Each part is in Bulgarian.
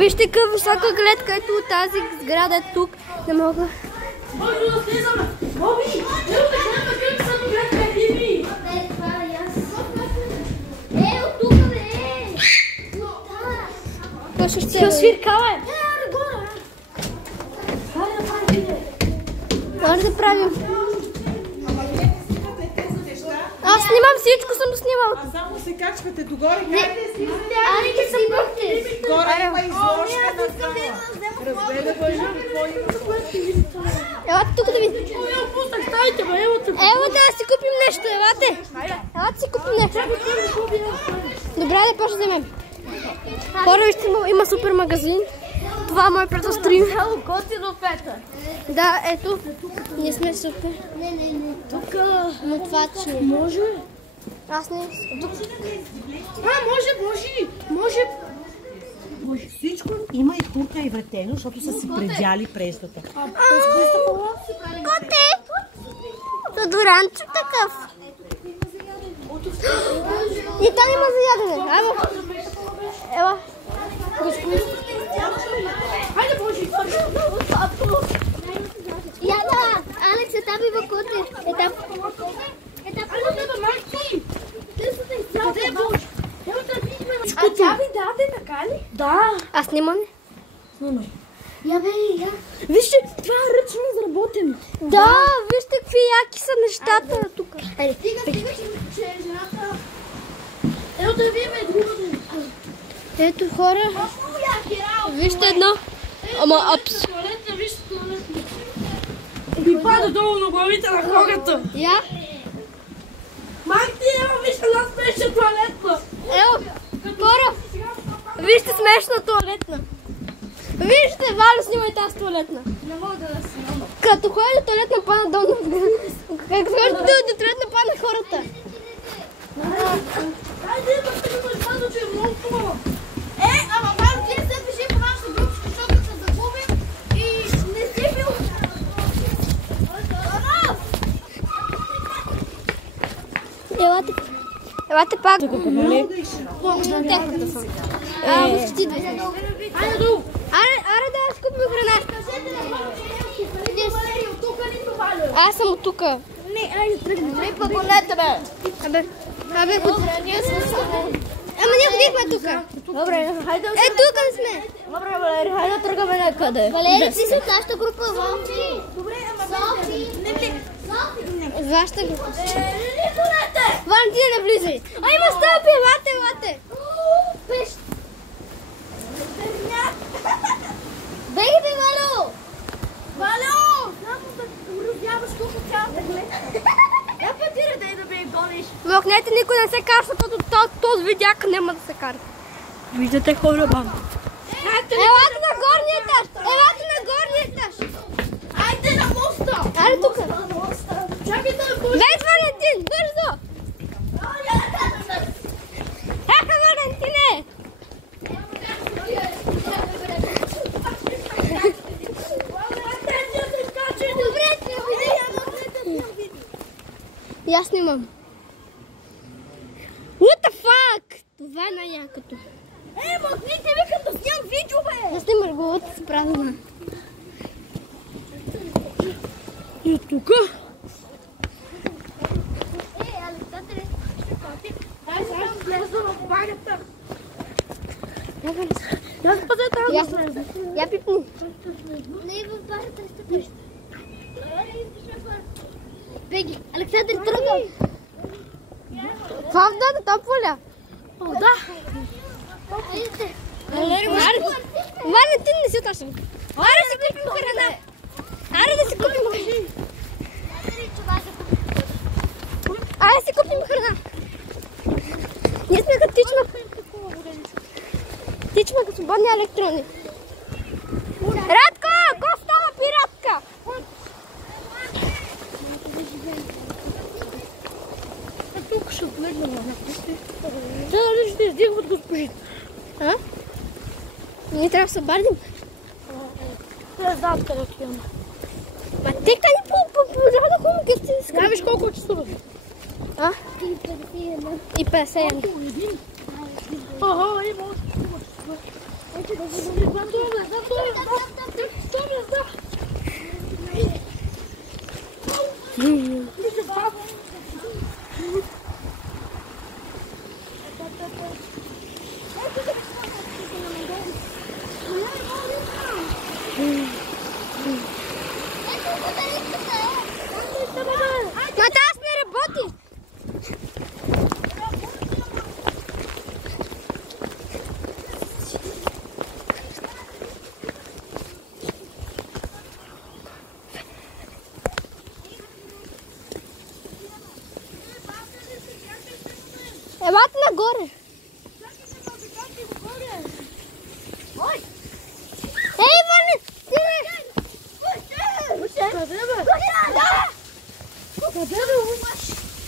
Вижте каква висока гледка, ето от тази сграда е тук. Не мога. Боби, да слизаме! Боби! Ето да гледаме как са гледка, Биби! От тук, бе! Какво ще ще свиркава, може да правим. Аз снимам всичко, съм снимал. А само се качвате догоре. Аре, ги съм бърте. Горе има изложка на зала. Разгледа бъжа какво има. Елате тук да видите. Пуснах, ставайте, бе, елате. Елате да си купим нещо, елате. Елате си купим нещо. Добре, да почне да вземем. Хора, вижте, има супер магазин. Това е мой приятел стрим. Готино, Петър. Да, ето. Ние сме супер. Тук... Но това че не. Може? Аз не. Може. Всичко има и турка и вретено, защото са си предяли престата. Коте! Задоранчо такъв. И там има за ядене. Ела. Хайде, Божи! Яда! Алекс, етап има коте. Етап. Къде е Божи? А тя ви даде, така ли? Да. Аз снимам ли? Снимай. Я. Вижте, това е ръчно изработено. Да, вижте какви яки са нещата тук. Ето да видим другото. Ето хора. Вижте едно. Ама апс. Туалетна, вижте туалетна. Ви пада долу на главите на хората. Я? Майки, ево, вижте една смешна туалетна. Ево, хора. Вижте смешна туалетна. Вижте, Валя, снимай тази туалетна. Не мога да снимам. Като ходи до туалетна пана долу. Като ходи до туалетна пана хората. Хайде, да се го изпадо, че е много хубава. Ама Валя, ти се пиши по нашата група, защото се загубим и не си бил. Елате пак. Хайде долу. Аре да си купим храна. Аз съм от тука. Не, айде тръгнем. Не погонете, бе. Абе, Ние сме само. ама ние ходихме тука. Добре, хайде. Тук ли сме? Добре, Валери, хайде да тръгаме някъде. Валери, ти си от нашата група, Софи. Добре, ама не влизай. Вашата група. Не влизайте! Валентина, не влизай. А има стълби, елате. Пеш. Беги, бе, Валю. Валю! Само да раздяваш тук цялата гледка. Я пътира да ме гониш. Мокнете, никой не се кара, защото този видяк няма да се кара. Виждате хора, бам. Елате на горния етаж. Айде на моста! Аре тук. Чакай да го... Без Валентин, бързо. Еха, Валентине. И аз снимам. What the fuck? Това е най-якото. Махните викам да снимам видео, бе! Да снимаш главата си правилна. И тука? Александре. Дай сега ще влеза в банята. Я пипни. Не, в барата не сте. Беги, Александър, тръгвам. Това вдата тополя. О, да. Валя, ти не си оташам. Аре да си купим храна. Аре да си купим храна. Ние сме като тичма като свободни електрони. Радко, ко става пиратка? Тук ще отлегнем на напусти. Дали ще издигват госпожите. А? Ние трябва да се бардим. Не знаят къде отиваме. Ма текта ни по-жада хубаво, къде си иска. Виж колко е часове. А? И 51. Ага, има още хубаво часове. Ма тази не работи. Елате нагоре. Ей, Иване!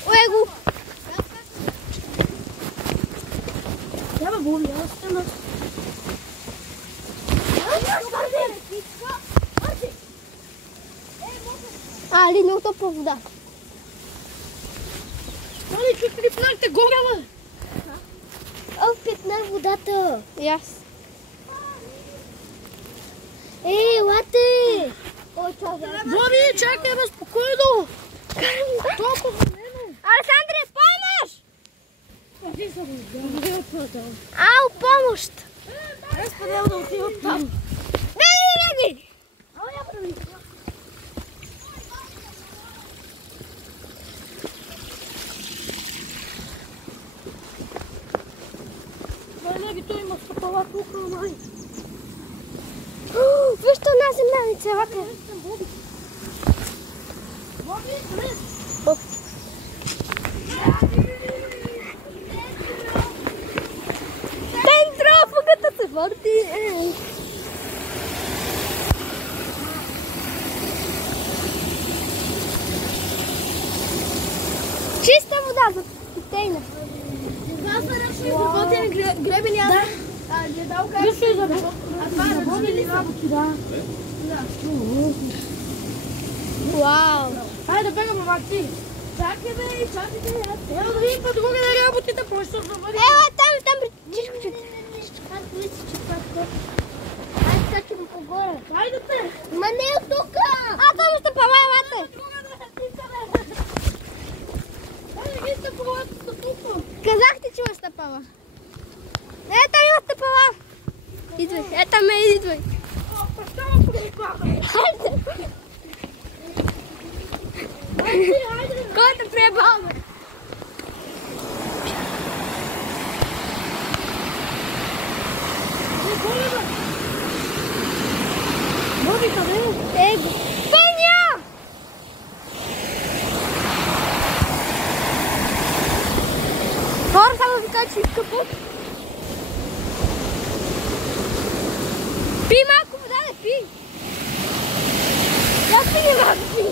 Ой, го! Али, не утопа вода. Али, чуть ли планете горе, бе? Петна водата. Яс. Ей, лате! Боби, чакай, бе, спокойно. Толкова време. Александре, помощ! Ау, помощ! Аз трябва да отивам там. Беги! Винаги той има стъпала тук, май. Вижте една земляница, елате. Боби, влез. Дентро, фугата се върти. Чиста вода за питейна. Аз съм решил изработен гребен ясно. Гледалка е ще изработен. А това е работили работи, да. Вау. Хайде да бегаме, Макси. Чакай, бе, чакайте. Трябва да видим по друга на работите, просто да бъде. Ела, там, чичко, чичко. Айде, скачаме по-горе. Хайде те. Ма не е тук. Там ще пала, елате. Хайде, вие сте по-лата тук. Казахте, че има стъпала. Там има стъпала. Идвай, там идвай. Става по ръката. Хайде. Хайде. Кой те приебал, бе? Боби, къде е? Его. Пълня! Хора, само ви кажа, че иска път. Пи малко вода, не пи. Я пи малко, пи.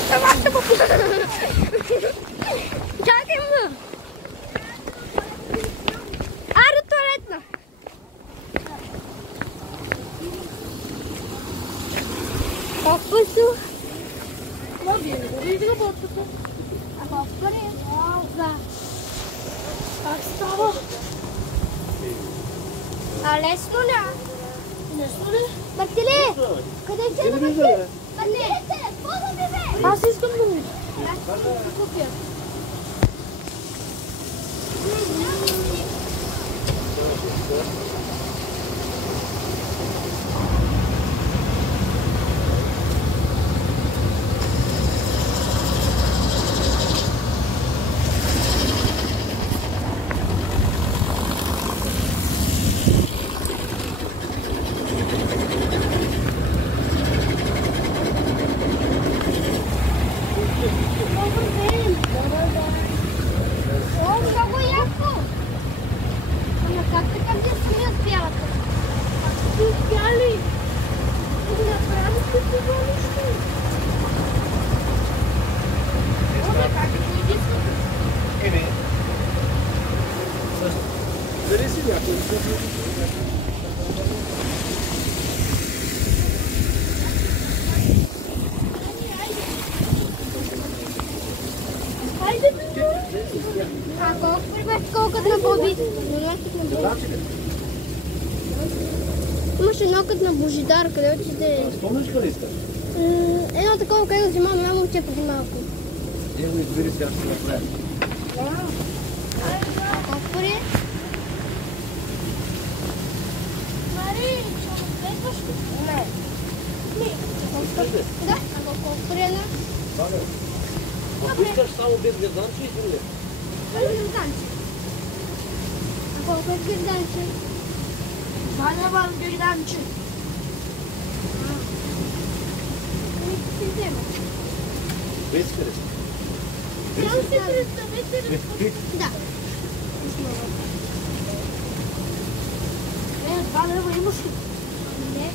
Ще му чакай му. Аре, туалетна. Папусу. Боби, боби, изработката. Как става? Лесно ли? Лесно ли? Мартиле, къде ще да Мартиле? Мартиле, ползвам ми бе! Аз искам да ми. Аз искам да купя. Хайде, беше колкото на Боби. Имаше едно като на Божидар, където ще... Спомниш ли искаш? Едно такова, където взима на момче преди малко. Го избери сега ще направим. Колко пари е? Мари, ще ме следваш ли? Не. Да, а колко пари е на? Ако искаш само без герданче, избери. Герданче. А колко е герданче? 2 лева на герданче. Ще взема. Без хареса. Само си представете Да. Не, 2 лева имаш ли? Не.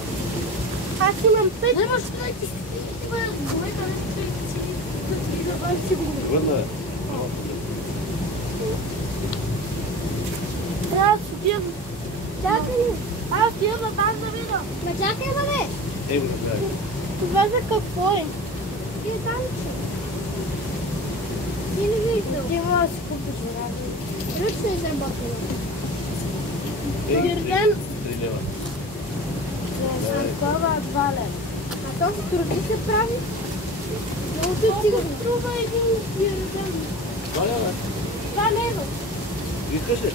Аз имам 5. Нямаш ли ти бъдат горе, където ти да бъдат сигурни. Върна е. Трябва да си отидем. Чакай. Аз отидем на там да видя. Ма чакай, бе. Го направи. Това за какво е? Герданче. Ти не виждам. Ти може да си купиш една. Ръчно изработено. Гердан. 3 лева. Това 2 лева. А този турби се прави? Много се сигурно. Струва един гердан. 2 лева. 2 лева. Искаш ли?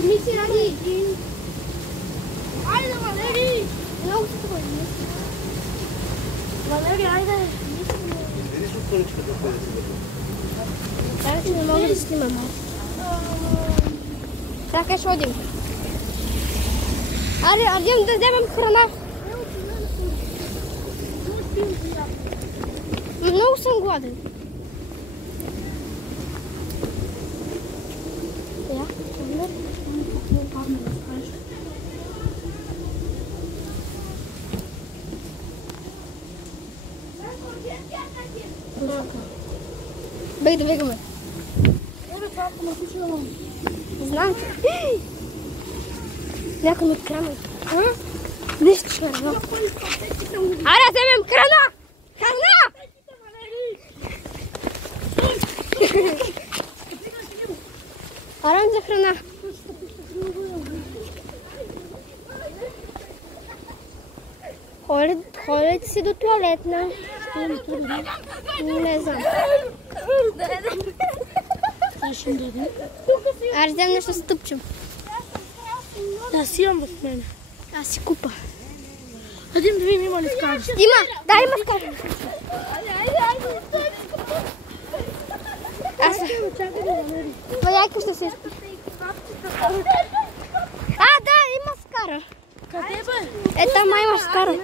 Дмитрий, ради. Айде, Валери! Много се хубаво. Валери, айде! Извери си от количката, къде си бъде. Сега ще не мога да снимам. Сега ще ходим. Аре, идем да вземем храна. Много съм гладен. Бег да бегаме. Знам, че... Някой от крана. Нещо ще разва. Аре, вземем крана! Храна! Арам за храна. Ходете си до туалетна. Не знам. Аре, взем нещо да стъпчем. Да си имам в мене. Аз си купа. Един да видим има ли скара. Има! Да, има скара. Аз... Маляйка ще се... А, да, има скара. Къде бе? Е, там има скара.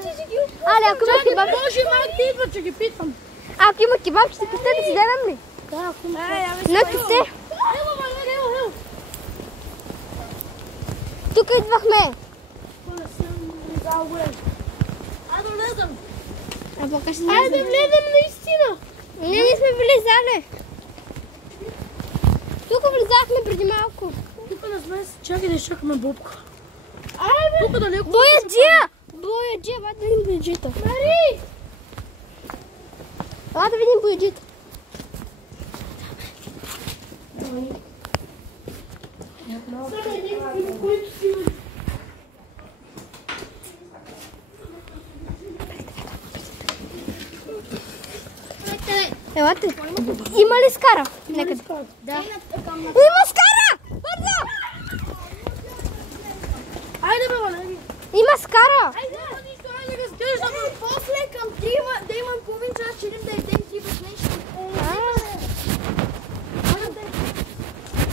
Але, ако има кебаб... Може малко ти идва, че ги питам. Ако има кебаб, ще писте да си вземем ли? Да, ако има. На писте. Ево, Валери, ево. Тук идвахме. Айде влезем. А пока ще Айде влезем наистина. Не сме влизали. Тук влизахме преди малко. Тук не сме. Чакай да изчакаме Бобка. Айде. Тук далеко. Бояджия! Бояджия, ела да видим бояджията. Мари! Ела да видим бояджията. Само един, който си... Елате. Има ли скара? Некъде. Да. Има скара! Бързо! Айде бе, Валери. Има скара! Айде, нищо, айде да разглеждаме. После към 3 да имам половин час, че идем да едем ти без нещо.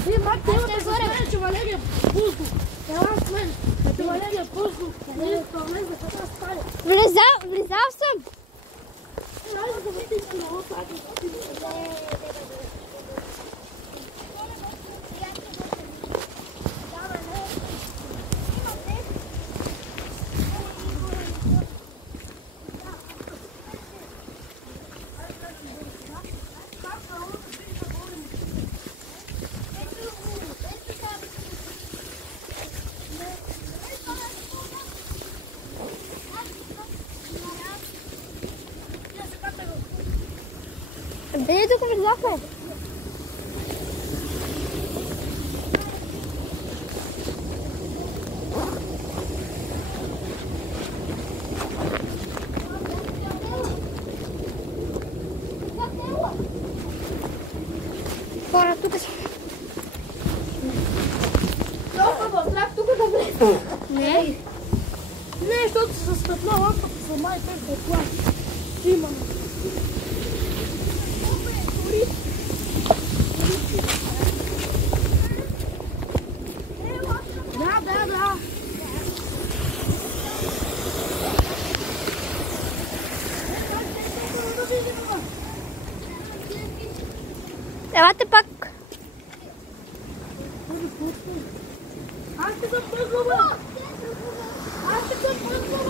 Вие, мак, трябва да знаете, че Валери е пуздух. Ела с мен. Че Валери е пуздух. Вие сте влезли, какво стане? Влизал съм. Айде да видите много сади. Бе, тук влизахме. Хора, тук сме. Толкова страх тук да влезе. Не. Не, защото с светла лампата за май как да плаче. Има. Да. Елате пак. Аз ще съм пръзлова.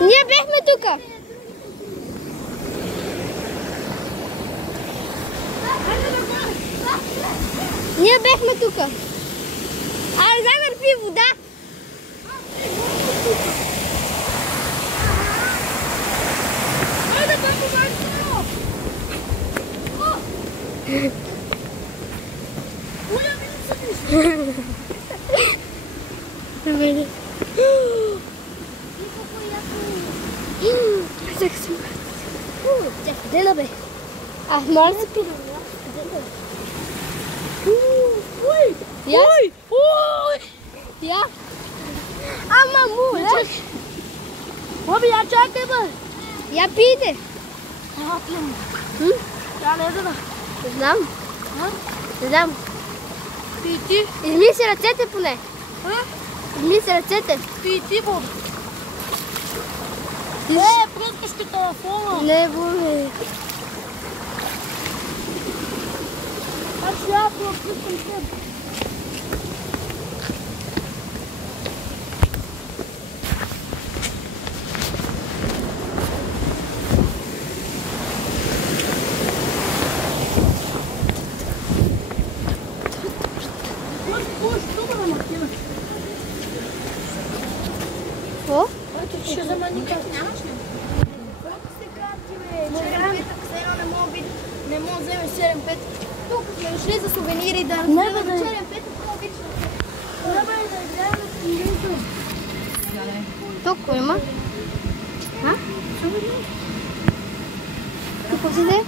Ние бехме тука. Ние бехме тука. Александър пи вода. Айде, бе, майко! Уля, ми не седиш. Добре. Чакай се. Чакай, да бе. Моля се пи. Я? Я? Ама му, да? Боби, я чакай, бе. Я пийте. Я не да. Не знам. Не знам. Ти. Изми си ръцете поне. Изми си ръцете. Ти, Боби. Пръскаш ти телефона. Не, Боби. Аз я пръскам теб. Какво? Ще взема никак. Не мога да вземеш 7-5. Тук сме дошли за сувенири да Не, бе, да. 7-5 по-обично. Не, бе, да играем на книгата. Тук има. А? Какво си взе?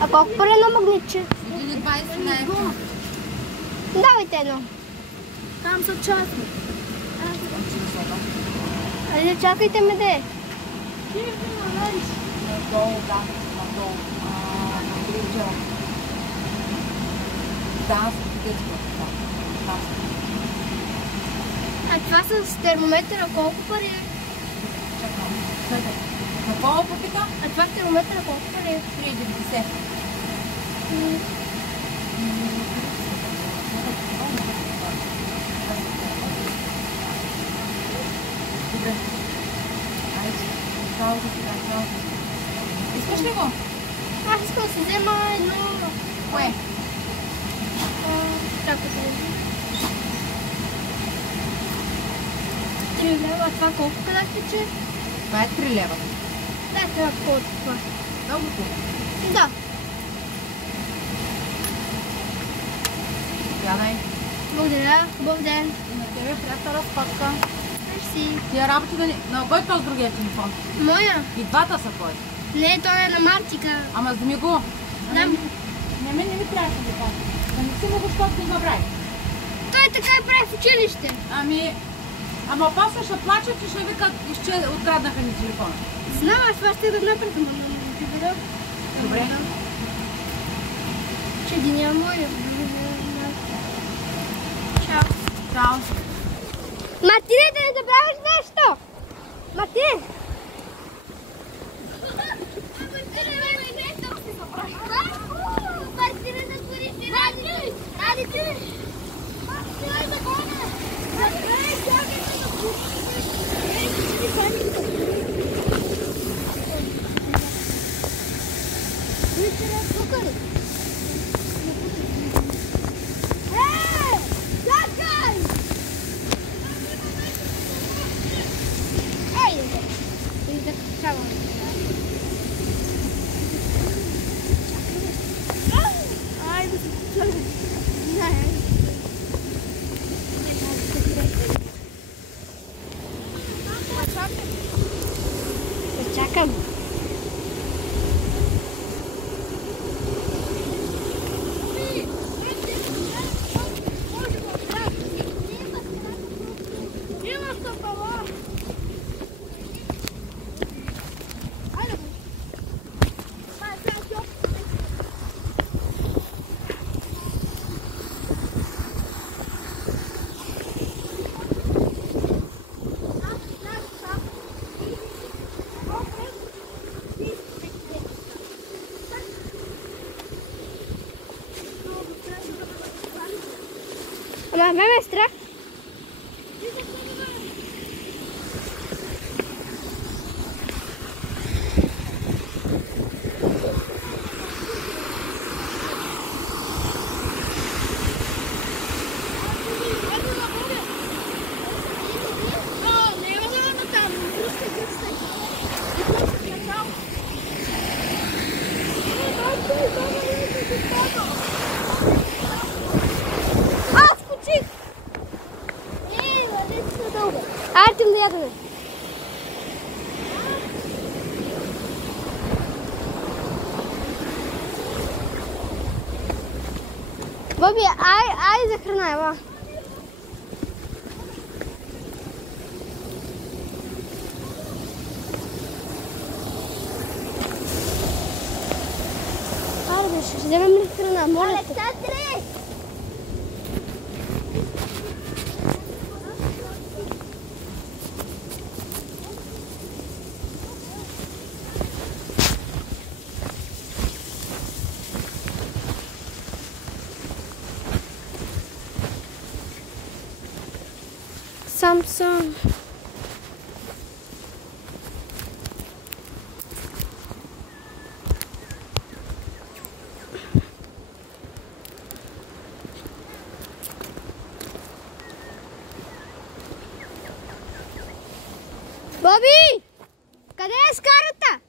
А колко пари на магнитче? 20 на евро. Давайте едно. Там са частни. Айде, чакайте ме де. Ти ми намериш. Надолу, да, надолу. На Гринджел. Да, с детска. Да. А това с термометъра колко пари е? Чакам. Какво попита? А това с термометъра колко пари е? 3,90. Добре. Айде. Чао. Искаш ли го? Аз искам да си взема едно... Кое? Чакайте. 3 лева. Това колко казахте, че? Това е 3 лева. Да, трябва по това. Много хубаво. Да. Ядай. Благодаря. Хубав ден. И на тебе приятна разпадка. Мерси. Тия работи да не... На кой е този другия телефон? Моя? И двата са кой? Не, той е на Мартика. Ама вземи го. Знам. Не ми трябва телефон. Да не си му го, защото не го прави. Той така и прави в училище. Ама после ще плачат и ще викат, че откраднаха ни телефона. Знам, аз това ще да напред, но не ги видя. Добре. Че един е моя. Чао. Чао. Матине, да не забравиш нещо! Матине! Чакам. Ама ме е страх. Айде да ядем. Боби, ай за храна, ева. Айде, ще вземем ли храна, моля те. Samsung. Боби! Къде е скарата?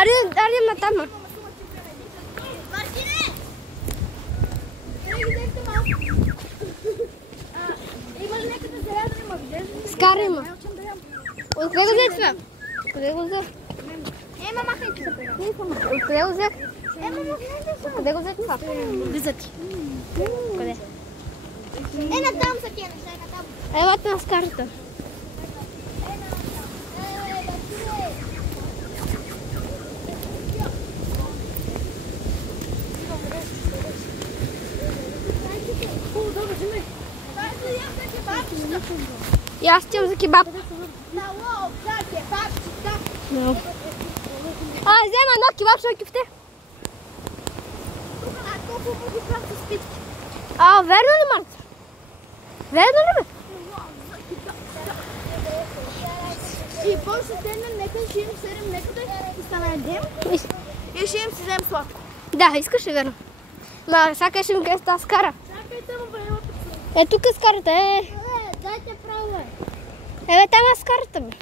Арди на тама. Скара има. Откъде го взех това? Откъде го взех? Откъде го взех? Откъде го взех това? Влиза ти. Къде? Натам са тия неща, натам. Елате на скарата. И аз тям за кебаб. Взема едно кебаб, ще кифте. Верно ли, Марта? Верно ли, бе? И после седнем, нека ще им седем, нека да стане ядем и ще им си взем сладко. Да, искаш ли, верно? Ма, сега ще ми къде тази скара. Чакайте, му бе, Тук е скарата, дайте право, там е скарата, бе.